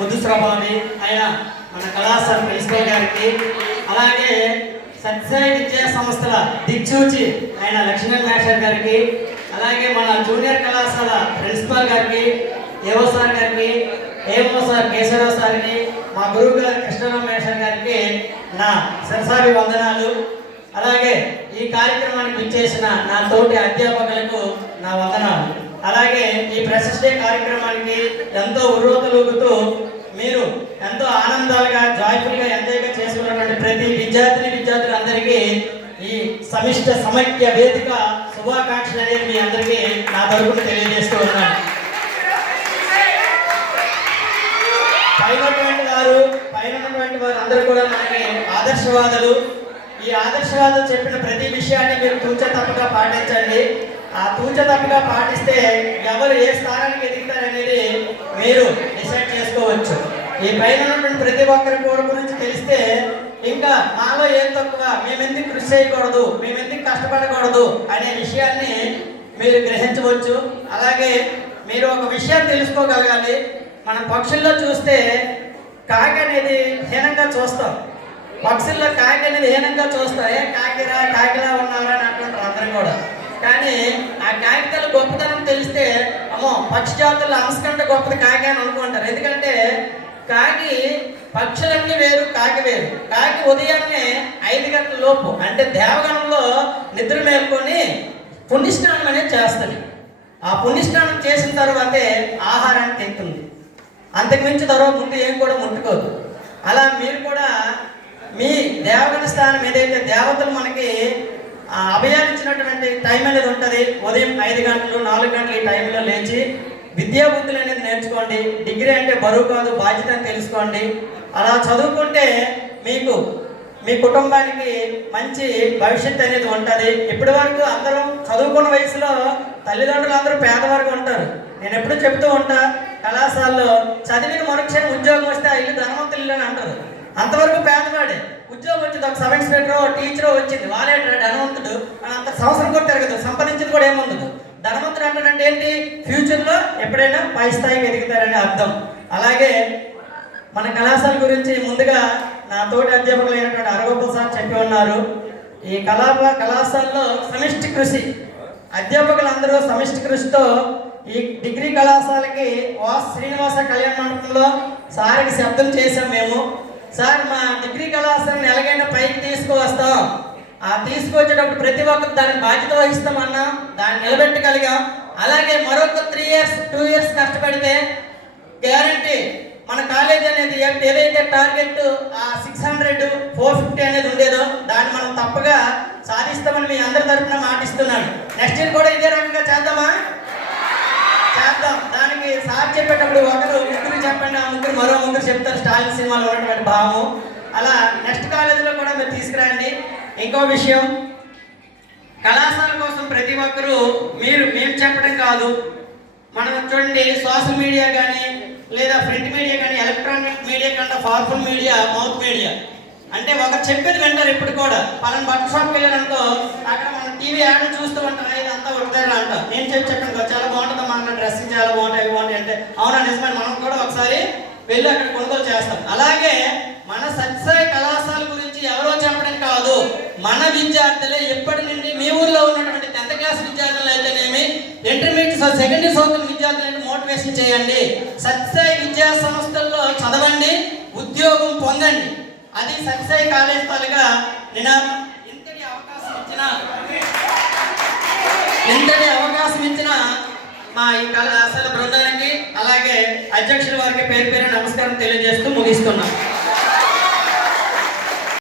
ముద్దు స్వభావి ఆయన మన కళాశాల ప్రిన్సిపల్ గారికి, అలాగే సత్యసాయి విద్యా సంస్థల దిక్సూచి ఆయన లక్ష్మీ మేషర్ గారికి, అలాగే మన జూనియర్ కళాశాల ప్రిన్సిపల్ గారికి, ఏవో సార్ గారికి, ఏమో సార్ కేశవరావు సార్కి, మా గురువు గారు కృష్ణరావు మేషర్ గారికి నా సరసారి వందనాలు. అలాగే ఈ కార్యక్రమానికి ఇచ్చేసిన నా తోటి అధ్యాపకులకు నా వందనాలు. అలాగే ఈ ఫ్రెషర్స్ డే కార్యక్రమానికి ఎంతో ఉర్రూతలూగుతూ మీరు ఎంతో ఆనందాలుగా జాయ్ఫుల్గా ఎంజాయ్గా చేసుకున్నటువంటి ప్రతి విద్యార్థులందరికీ ఈ సమిష్ట సమైక్య వేదిక శుభాకాంక్షలు అనేది మీ అందరికీ నా తరపున తెలియజేస్తూ ఉన్నాను. పైన ఉన్నటువంటి వారు అందరూ కూడా మనకి ఆదర్శవాదులు. ఈ ఆదర్శవాదులు చెప్పిన ప్రతి విషయాన్ని మీరు తూచ తప్పగా పాటించండి. ఆ తూచ తప్పగా పాటిస్తే ఎవరు ఏ స్థానానికి ఎదుగుతారనేది మీరు డిసైడ్ చేసుకోవచ్చు. ఈ పైన ఉన్నటువంటి ప్రతి ఒక్కరి కూడా గురించి తెలిస్తే ఇంకా మాలో ఏం తక్కువ, మేమెందుకు కృషి చేయకూడదు, మేమెందుకు కష్టపడకూడదు అనే విషయాన్ని మీరు గ్రహించవచ్చు. అలాగే మీరు ఒక విషయం తెలుసుకోగలగాలి. మన పక్షుల్లో చూస్తే కాకి అనేది హీనంగా చూస్తాం. పక్షుల్లో కాకి అనేది హీనంగా చూస్తాం. ఏ కాకిలా ఉన్నారా అని అంటుంటారు అందరూ కూడా. కానీ ఆ కాకితల గొప్పతనం తెలిస్తే అమ్మో పక్షి జాతుల్లో అంశకంటే గొప్పది కాకి అని అనుకుంటారు. ఎందుకంటే కాకి పక్షులన్నీ వేరు, కాకి వేరు. కాకి ఉదయాన్నే 5 గంటల లోపు అంటే దేవగణంలో నిద్ర మేల్కొని పుణ్యస్నానం అనేది చేస్తుంది. ఆ పుణ్యస్నానం చేసిన తర్వాతే ఆహారాన్ని తింటుంది. అంతకుమించి తర్వాత ముందు ఏం కూడా ముట్టుకోదు. అలా మీరు కూడా మీ దేవగణ స్థానం ఏదైతే దేవతలు మనకి అభయాన్నిచ్చినటువంటి టైం అనేది ఉంటుంది. ఉదయం 5 గంటలు 4 గంటలు ఈ టైంలో లేచి విద్యాబుద్ధులు అనేది నేర్చుకోండి. డిగ్రీ అంటే బరువు కాదు, బాధ్యత అని తెలుసుకోండి. అలా చదువుకుంటే మీకు మీ కుటుంబానికి మంచి భవిష్యత్తు అనేది ఉంటుంది. ఇప్పటి వరకు అందరం చదువుకున్న వయసులో తల్లిదండ్రులు అందరూ పేదవారుగా ఉంటారు. నేను ఎప్పుడు చెప్తూ ఉంటా, కళాశాలలో చదివిన మరుక్షణం ఉద్యోగం వస్తే ఆ ఇల్లు ధనవంతులు ఇల్లు అని అంటారు. అంతవరకు పేదవాడే. ఉద్యోగం వచ్చింది, ఒక సబ్ ఇన్స్పెక్టరో టీచరో వచ్చింది, వాళ్ళే ధనవంతుడు అని అంత సంవత్సరం కొట్టారు కదా, సంపాదించింది కూడా ఏముండదు. ధనవంతుడు అంటాడంటే ఏంటి, ఫ్యూచర్లో ఎప్పుడైనా పై స్థాయికి ఎదుగుతారని అర్థం. అలాగే మన కళాశాల గురించి ముందుగా నా తోటి అధ్యాపకులైనటువంటి అరగోపాల్ సార్ చెప్పి ఉన్నారు. ఈ కళాశాలలో సమిష్టి కృషి, అధ్యాపకులందరూ సమిష్టి కృషితో ఈ డిగ్రీ కళాశాలకి శ్రీనివాస కళ్యాణ మండపంలో సార్కి శబ్దం చేసాం మేము. సార్ మా డిగ్రీ కళాశాలను ఎలాగైనా పైకి తీసుకువస్తాం, ఆ తీసుకొచ్చేటప్పుడు ప్రతి ఒక్కరు దానికి బాధ్యత వహిస్తామన్నా, దాన్ని నిలబెట్టగలిగాం. అలాగే మరొక 2 ఇయర్స్ కష్టపడితే గ్యారంటీ మన కాలేజ్ అనేది ఏదైతే టార్గెట్ 600 450 అనేది ఉండేదో దాన్ని మనం తప్పగా సాధిస్తామని మీ అందరి తరఫున మాటిస్తున్నాను. నెక్స్ట్ ఇయర్ కూడా ఇదే రకంగా చేద్దాం. దానికి సార్ చెప్పేటప్పుడు ముగ్గురు చెప్పండి, ఆ ముగ్గురు మరో ముగ్గురు చెప్తారు. స్టాలిన్ సినిమాలో ఉన్నటువంటి భావం అలా నెక్స్ట్ కాలేజీలో కూడా మీరు తీసుకురండి. ఇంకో విషయం, కళాశాల కోసం ప్రతి ఒక్కరూ మేము చెప్పడం కాదు, మనం చూడండి సోషల్ మీడియా కానీ లేదా ప్రింట్ మీడియా కానీ ఎలక్ట్రానిక్ మీడియా కంటే పవర్ఫుల్ మీడియా మౌత్ మీడియా. అంటే ఒకరు చెప్పేది వింటారు. ఇప్పుడు కూడా పలానా బట్టల షాప్కి వెళ్ళారనుకో, అక్కడ మనం టీవీ యాడ్ చూస్తూ ఉంటాం, ఇదంతా ఒకదారి అంట. నేను చెప్పాను చాలా బాగుంటుంది, మన డ్రెస్సింగ్ చాలా బాగుంటాయి అంటే అవునా నిజమే, మనం కూడా ఒకసారి వెళ్ళి అక్కడ కొనుగోలు చేస్తాం. అలాగే మన సత్యసాయి కళాశాల గురించి ఎవరో చెప్పడం కాదు, మన విద్యార్థులే ఎప్పటి నుండి మీ ఊర్లో ఉన్నటువంటి 10th క్లాస్ విద్యార్థులు అయితేనేమి, ఇంటర్మీడియట్ సెకండరీ సంవత్సరం విద్యార్థులను మోటివేషన్ చేయండి. సత్యసాయి విద్యా సంస్థల్లో చదవండి, ఉద్యోగం పొందండి. అది సత్యసాయి కాలేజ్ తాలుగా నినాదం. ఇంతటి అవకాశం ఇచ్చిన మా ఈ కళాశాల బృందానికి అలాగే అధ్యక్షుల వారికి పేరు నమస్కారం తెలియజేస్తూ ముగిస్తున్నాం.